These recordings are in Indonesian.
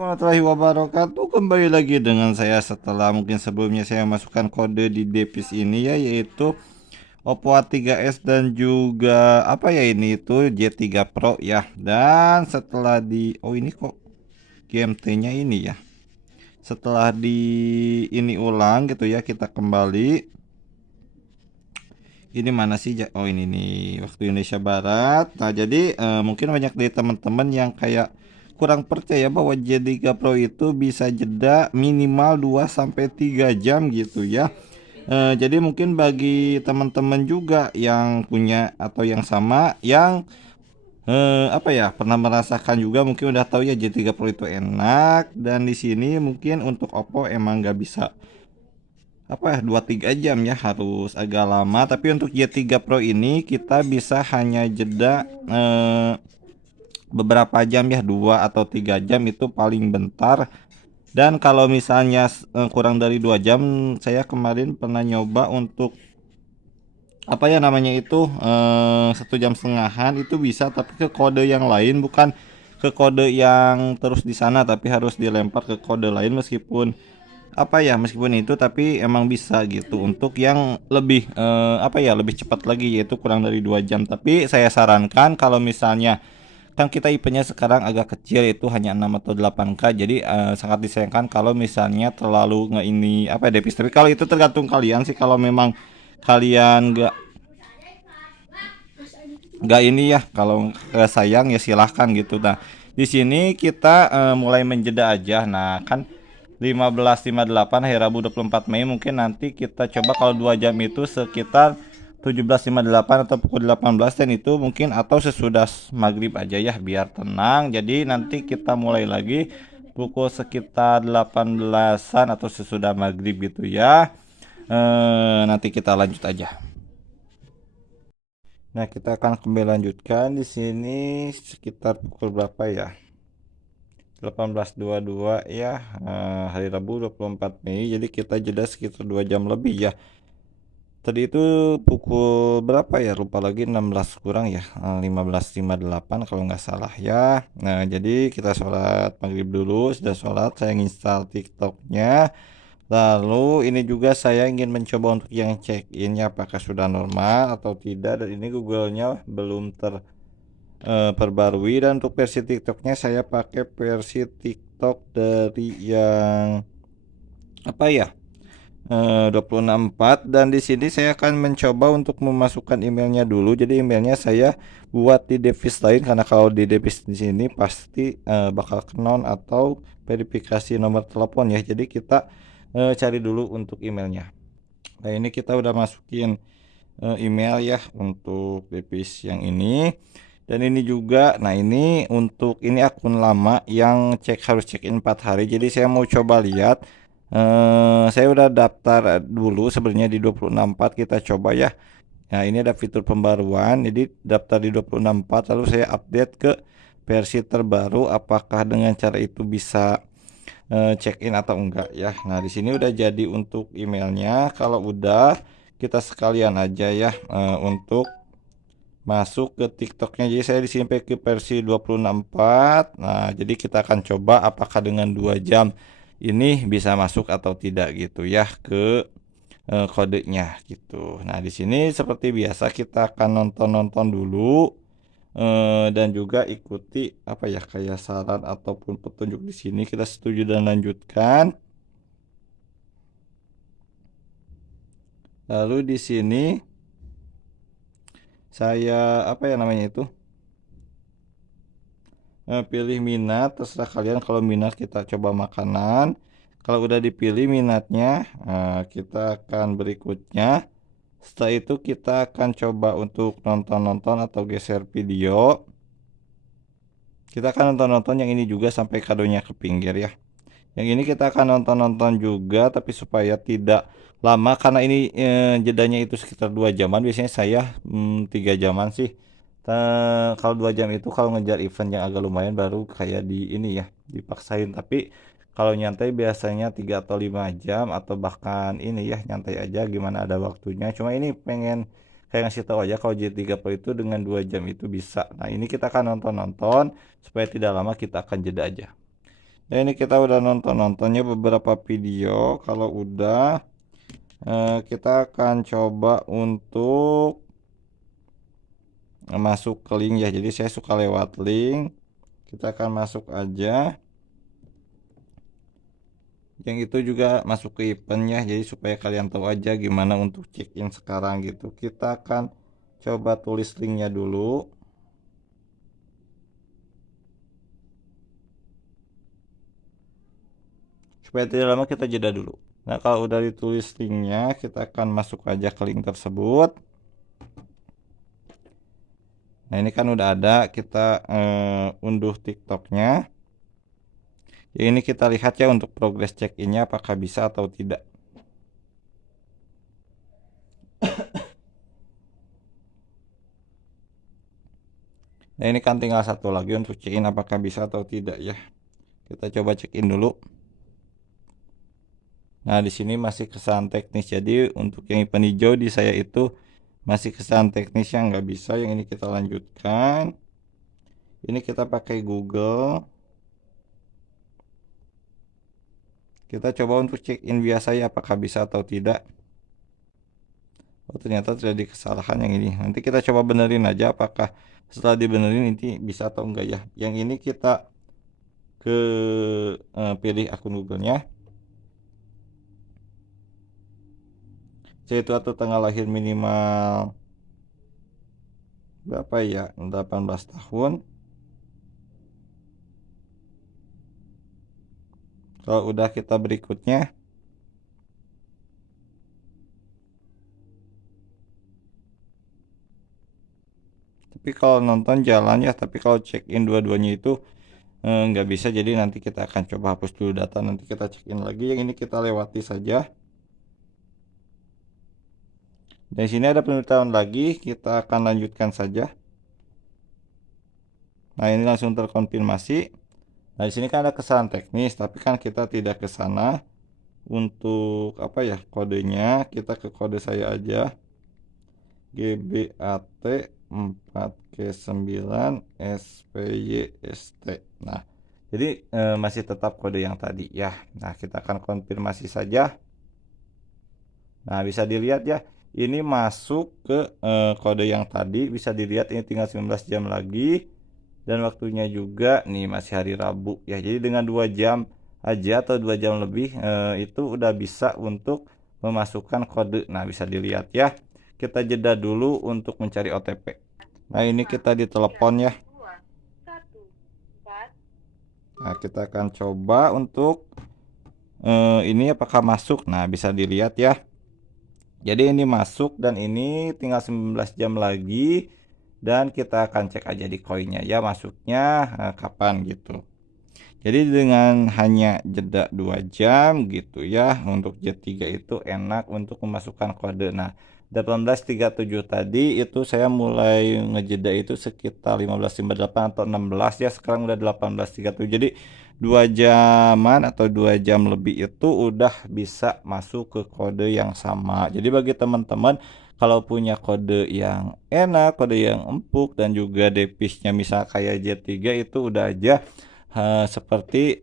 Warahmatullahi wabarakatuh. Kembali lagi dengan saya setelah mungkin sebelumnya saya masukkan kode di device ini ya, yaitu Oppo A3s dan juga apa ya ini itu J3 Pro ya. Dan setelah di ini kok GMT-nya ini ya. Setelah di ini ulang gitu ya, kita kembali. Ini mana sih? Oh, ini nih waktu Indonesia Barat. Nah, jadi mungkin banyak dari teman-teman yang kayak kurang percaya bahwa J3 Pro itu bisa jeda minimal 2 sampai 3 jam gitu ya. Jadi mungkin bagi teman-teman juga yang punya atau yang sama yang apa ya, pernah merasakan juga mungkin udah tahu ya J3 Pro itu enak, dan di sini mungkin untuk Oppo emang nggak bisa apa ya 2-3 jam ya, harus agak lama. Tapi untuk J3 Pro ini kita bisa hanya jeda beberapa jam ya, 2 atau 3 jam itu paling bentar. Dan kalau misalnya kurang dari 2 jam, saya kemarin pernah nyoba untuk apa ya namanya itu 1 jam setengahan itu bisa, tapi ke kode yang lain, bukan ke kode yang terus di sana, tapi harus dilempar ke kode lain. Meskipun apa ya, meskipun itu tapi emang bisa gitu untuk yang lebih apa ya, lebih cepat lagi, yaitu kurang dari 2 jam. Tapi saya sarankan kalau misalnya kan kita IP-nya sekarang agak kecil, itu hanya 6 atau 8K, jadi sangat disayangkan kalau misalnya terlalu nge ini apa ya device. Tapi kalau itu tergantung kalian sih, kalau memang kalian nggak ini ya, kalau sayang ya silahkan gitu. Nah, di sini kita mulai menjeda aja. Nah, kan 15.58 hari Rabu 24 Mei, mungkin nanti kita coba kalau 2 jam itu sekitar 17.58 atau pukul 18, dan itu mungkin atau sesudah maghrib aja ya biar tenang. Jadi nanti kita mulai lagi pukul sekitar 18-an atau sesudah maghrib gitu ya. Nanti kita lanjut aja. Nah, kita akan kembali lanjutkan di sini sekitar pukul berapa ya? 18.22 ya, hari Rabu 24 Mei. Jadi kita jeda sekitar 2 jam lebih ya. Tadi itu pukul berapa ya? Lupa lagi, 16 kurang ya, 15.58 kalau nggak salah ya. Nah, jadi kita sholat maghrib dulu. Sudah sholat, saya install TikToknya. Lalu ini juga saya ingin mencoba untuk yang check innya apakah sudah normal atau tidak. Dan ini Google-nya belum perbarui. Dan untuk versi TikToknya saya pakai versi TikTok dari yang apa ya, 26.4. Dan di sini saya akan mencoba untuk memasukkan emailnya dulu. Jadi emailnya saya buat di device lain, karena kalau di device di sini pasti bakal kenon atau verifikasi nomor telepon ya. Jadi kita cari dulu untuk emailnya. Nah, ini kita udah masukin email ya untuk device yang ini. Dan ini juga, nah ini untuk ini akun lama yang harus check in 4 hari. Jadi saya mau coba lihat, saya udah daftar dulu sebenarnya di 26.4, kita coba ya. Nah, ini ada fitur pembaruan, jadi daftar di 26.4 lalu saya update ke versi terbaru. Apakah dengan cara itu bisa check in atau enggak ya. Nah, di sini udah jadi untuk emailnya. Kalau udah, kita sekalian aja ya untuk masuk ke TikToknya. Jadi saya di sini pakai versi 26.4. Nah, jadi kita akan coba apakah dengan 2 jam ini bisa masuk atau tidak gitu ya ke kodenya gitu. Nah, di sini seperti biasa kita akan nonton-nonton dulu, dan juga ikuti apa ya kayak saran ataupun petunjuk di sini. Kita setuju dan lanjutkan. Lalu di sini saya apa ya namanya itu, pilih minat. Terserah kalian, kalau minat kita coba makanan. Kalau udah dipilih minatnya, kita akan berikutnya. Setelah itu kita akan coba untuk nonton-nonton atau geser video. Kita akan nonton-nonton yang ini juga sampai kadonya ke pinggir ya. Yang ini kita akan nonton-nonton juga, tapi supaya tidak lama, karena ini jedanya itu sekitar 2 jaman. Biasanya saya 3 jaman sih. Kalau 2 jam itu kalau ngejar event yang agak lumayan baru kayak di ini ya dipaksain. Tapi kalau nyantai biasanya 3 atau 5 jam, atau bahkan ini ya nyantai aja gimana ada waktunya. Cuma ini pengen kayak ngasih tahu aja kalau J3 Pro itu dengan 2 jam itu bisa. Nah, ini kita akan nonton-nonton supaya tidak lama, kita akan jeda aja. Ya ini kita udah nontonnya beberapa video. Kalau udah kita akan coba untuk masuk ke link ya. Jadi saya suka lewat link. Kita akan masuk aja. Yang itu juga masuk ke event ya. Jadi supaya kalian tahu aja gimana untuk check in sekarang gitu. Kita akan coba tulis linknya dulu. Supaya tidak lama kita jeda dulu. Nah kalau udah ditulis linknya, kita akan masuk aja ke link tersebut. Nah ini kan udah ada, kita unduh TikToknya. Ya ini kita lihat ya untuk progres check-innya apakah bisa atau tidak. Nah ini kan tinggal satu lagi untuk check-in apakah bisa atau tidak ya. Kita coba check-in dulu. Nah di sini masih kesalahan teknis. Jadi untuk yang event hijau di saya itu masih kesalahan teknis yang nggak bisa. Yang ini kita lanjutkan. Ini kita pakai Google. Kita coba untuk check-in biasa ya apakah bisa atau tidak. Oh ternyata terjadi kesalahan yang ini. Nanti kita coba benerin aja apakah setelah dibenerin ini bisa atau enggak ya. Yang ini kita ke pilih akun Google-nya. Yaitu atau tanggal lahir minimal berapa ya? 18 tahun. Kalau udah kita berikutnya. Tapi kalau nonton jalan ya, tapi kalau check in dua-duanya itu nggak bisa. Jadi nanti kita akan coba hapus dulu data, nanti kita check in lagi. Yang ini kita lewati saja. Dan sini ada pemberitahuan lagi, kita akan lanjutkan saja. Nah ini langsung terkonfirmasi. Nah di sini kan ada kesalahan teknis, tapi kan kita tidak ke sana. Untuk apa ya kodenya, kita ke kode saya aja. GBAT 4K9 SPYST. Nah, jadi masih tetap kode yang tadi ya. Nah, kita akan konfirmasi saja. Nah, bisa dilihat ya. Ini masuk ke kode yang tadi. Bisa dilihat ini tinggal 19 jam lagi. Dan waktunya juga nih masih hari Rabu ya. Jadi dengan 2 jam aja atau 2 jam lebih itu udah bisa untuk memasukkan kode. Nah, bisa dilihat ya. Kita jeda dulu untuk mencari OTP. Nah, ini kita ditelepon ya. Nah, kita akan coba untuk ini apakah masuk. Nah, bisa dilihat ya. Jadi ini masuk dan ini tinggal 19 jam lagi. Dan kita akan cek aja di koinnya ya masuknya kapan gitu. Jadi dengan hanya jeda 2 jam gitu ya. Untuk jet 3 itu enak untuk memasukkan kode. Nah 18.37 tadi itu saya mulai ngejeda itu sekitar 15.58 atau 16 ya. Sekarang udah 18.37. Jadi 2 jaman atau 2 jam lebih itu udah bisa masuk ke kode yang sama. Jadi bagi teman-teman kalau punya kode yang enak, kode yang empuk dan juga depisnya misal kayak J3 itu udah aja seperti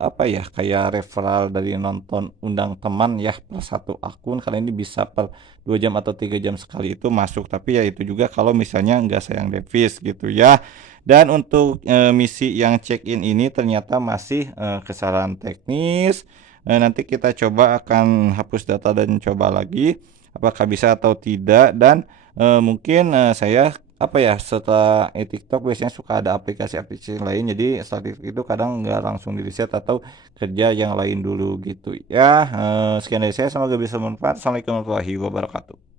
apa ya kayak referral dari nonton undang teman ya per satu akun. Kali ini bisa per 2 jam atau 3 jam sekali itu masuk, tapi ya itu juga kalau misalnya nggak sayang devis gitu ya. Dan untuk misi yang check in ini ternyata masih kesalahan teknis. Nanti kita coba akan hapus data dan coba lagi apakah bisa atau tidak. Dan mungkin saya apa ya setelah TikTok biasanya suka ada aplikasi-aplikasi lain, jadi setelah itu kadang nggak langsung di reset atau kerja yang lain dulu gitu ya. Sekian dari saya, semoga bisa bermanfaat. Assalamualaikum warahmatullahi wabarakatuh.